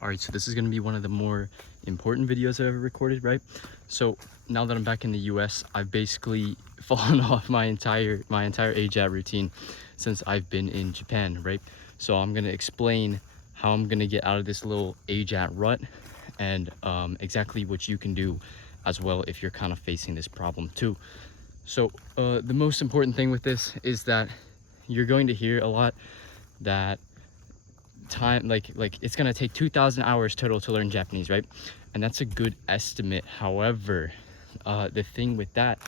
All right, so this is going to be one of the more important videos I've ever recorded, right? So now that I'm back in the US, I've basically fallen off my entire AJATT routine since I've been in Japan, right? So I'm going to explain how I'm going to get out of this little AJATT rut and exactly what you can do as well if you're kind of facing this problem too. So the most important thing with this is that you're going to hear a lot that time like it's gonna take 2,000 hours total to learn Japanese, right? And that's a good estimate. However, the thing with that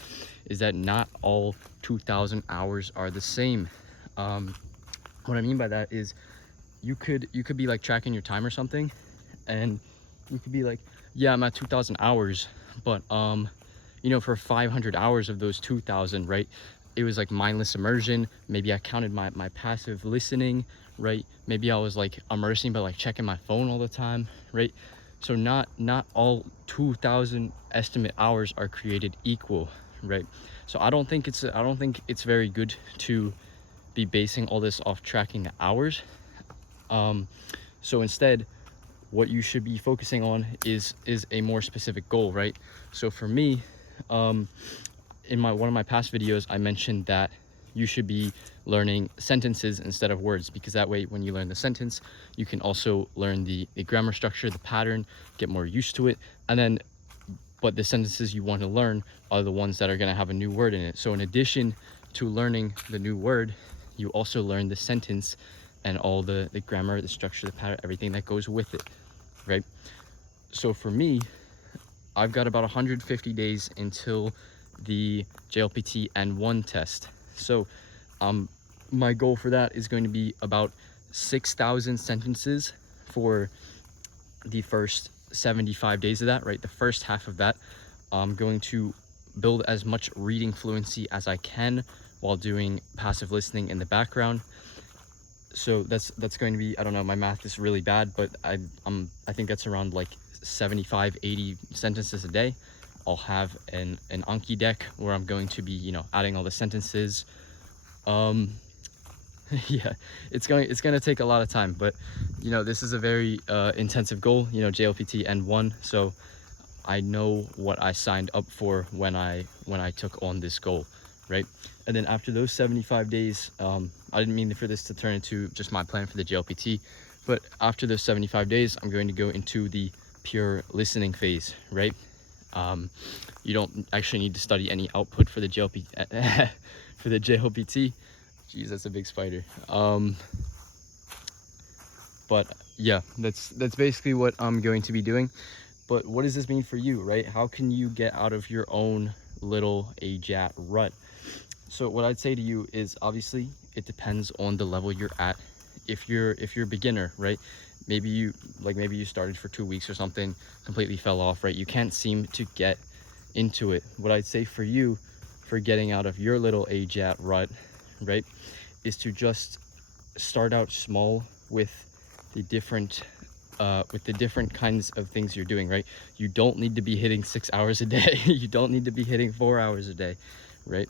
is that not all 2,000 hours are the same. What I mean by that is you could be like tracking your time or something, and you could be like, yeah, I'm at 2,000 hours, but you know, for 500 hours of those 2,000, right, it was like mindless immersion. Maybe I counted my passive listening, right? Maybe I was like immersing by like checking my phone all the time, right? So not all 2,000 estimate hours are created equal, right? So I don't think it's very good to be basing all this off tracking the hours. So instead, what you should be focusing on is a more specific goal, right? So for me, in one of my past videos, I mentioned that you should be learning sentences instead of words, because that way when you learn the sentence, you can also learn the grammar structure, the pattern, get more used to it. And then, but the sentences you want to learn are the ones that are going to have a new word in it. So in addition to learning the new word, you also learn the sentence and all the grammar, the structure, the pattern, everything that goes with it, right? So for me, I've got about 150 days until the JLPT N1 test. So my goal for that is going to be about 6,000 sentences for the first 75 days of that, right? The first half of that, I'm going to build as much reading fluency as I can while doing passive listening in the background. So that's going to be, I don't know, my math is really bad, but I think that's around like 75-80 sentences a day. I'll have an Anki deck where I'm going to be, you know, adding all the sentences. Yeah, it's going to take a lot of time, but you know, this is a very intensive goal, you know, JLPT N1. So I know what I signed up for when I took on this goal, right? And then after those 75 days, I didn't mean for this to turn into just my plan for the JLPT, but after those 75 days, I'm going to go into the pure listening phase, right? You don't actually need to study any output for the JLPT. For the JLPT. Jeez, that's a big spider. But yeah, that's basically what I'm going to be doing. But what does this mean for you, right? How can you get out of your own little AJATT rut? So what I'd say to you is, obviously it depends on the level you're at. If you're a beginner, right, maybe you started for 2 weeks or something, completely fell off, right? You can't seem to get into it. What I'd say for you, for getting out of your little AJATT rut, right, is to just start out small with the different kinds of things you're doing, right? You don't need to be hitting 6 hours a day. You don't need to be hitting 4 hours a day, right?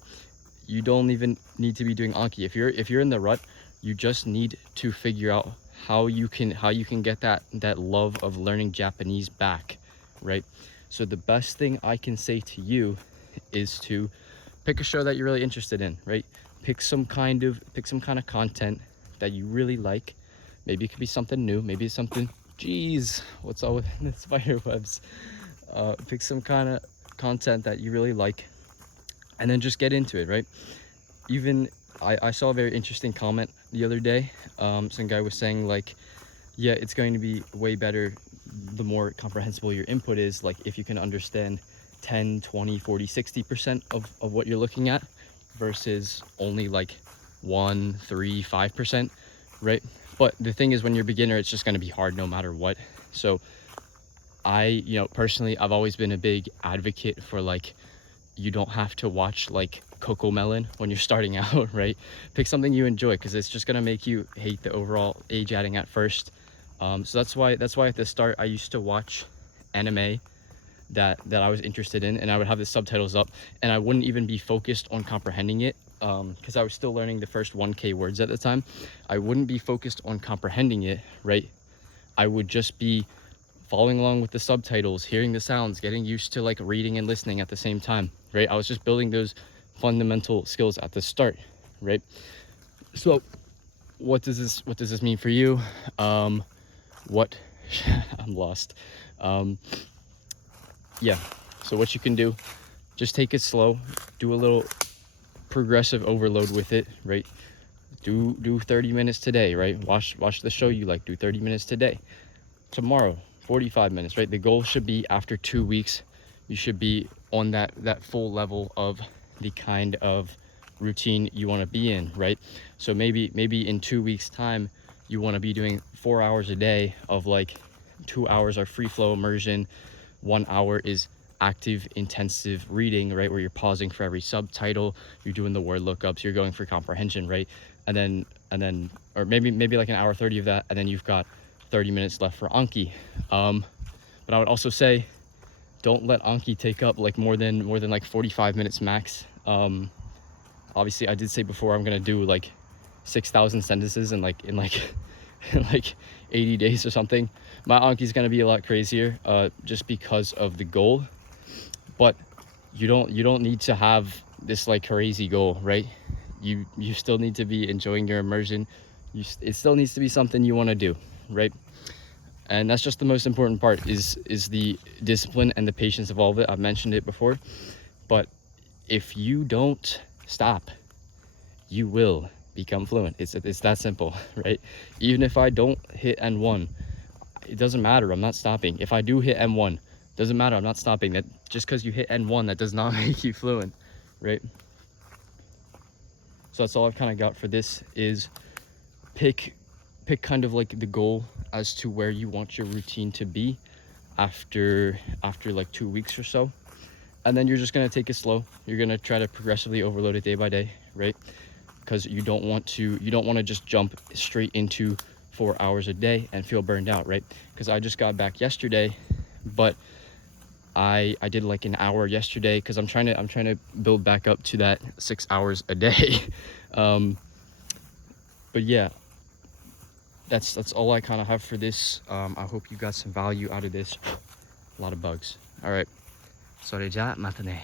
You don't even need to be doing Anki. If you're in the rut, you just need to figure out how you can get that love of learning Japanese back, right? So the best thing I can say to you is to pick a show that you're really interested in, right? Pick some kind of content that you really like. Maybe it could be something new, maybe it's something, geez, what's all with the spider webs? Pick some kind of content that you really like, and then just get into it, right? Even I saw a very interesting comment the other day. Some guy was saying like, yeah, it's going to be way better the more comprehensible your input is, like if you can understand 10, 20, 40, 60% of what you're looking at versus only like 1, 3, 5%, right? But the thing is, when you're a beginner, it's just going to be hard no matter what. So you know, personally, I've always been a big advocate for like, you don't have to watch like Coco Melon when you're starting out, right? Pick something you enjoy, because it's just going to make you hate the overall AJATTing at first. So that's why at the start I used to watch anime that I was interested in, and I would have the subtitles up, and I wouldn't even be focused on comprehending it, because I was still learning the first 1K words at the time. I wouldn't be focused on comprehending it, right? I would just be following along with the subtitles, hearing the sounds, getting used to like reading and listening at the same time, right? I was just building those fundamental skills at the start, right? So what does this mean for you? What I'm lost. Yeah, so what you can do, just take it slow, do a little progressive overload with it, right? Do 30 minutes today, right? Watch the show you like, do 30 minutes today. Tomorrow, 45 minutes, right? The goal should be after 2 weeks, you should be on that full level of the kind of routine you want to be in, right? So maybe in 2 weeks time, you want to be doing 4 hours a day of like 2 hours are free flow immersion, 1 hour is active intensive reading, right, where you're pausing for every subtitle, you're doing the word lookups, you're going for comprehension, right? And then or maybe like an hour 30 of that, and then you've got 30 minutes left for Anki. But I would also say don't let Anki take up like more than like 45 minutes max. Obviously I did say before I'm gonna do like 6,000 sentences in like in like 80 days or something. My Anki is gonna be a lot crazier just because of the goal. But you don't need to have this like crazy goal, right? You still need to be enjoying your immersion. It still needs to be something you want to do, right? And that's just the most important part is the discipline and the patience of all of it. I've mentioned it before, but if you don't stop, you will become fluent. It's that simple, right? Even if I don't hit N1, it doesn't matter, I'm not stopping. If I do hit N1, doesn't matter, I'm not stopping. That just because you hit N1, that does not make you fluent, right? So that's all I've kind of got for this, is pick kind of like the goal as to where you want your routine to be after like 2 weeks or so, and then you're just going to take it slow. You're going to try to progressively overload it day by day, right? Because you don't want to just jump straight into 4 hours a day and feel burned out, right? Because I just got back yesterday, but I did like an hour yesterday because I'm trying to build back up to that 6 hours a day. But yeah, that's all I kind of have for this. I hope you got some value out of this. A lot of bugs. All right, so AJATT, matane.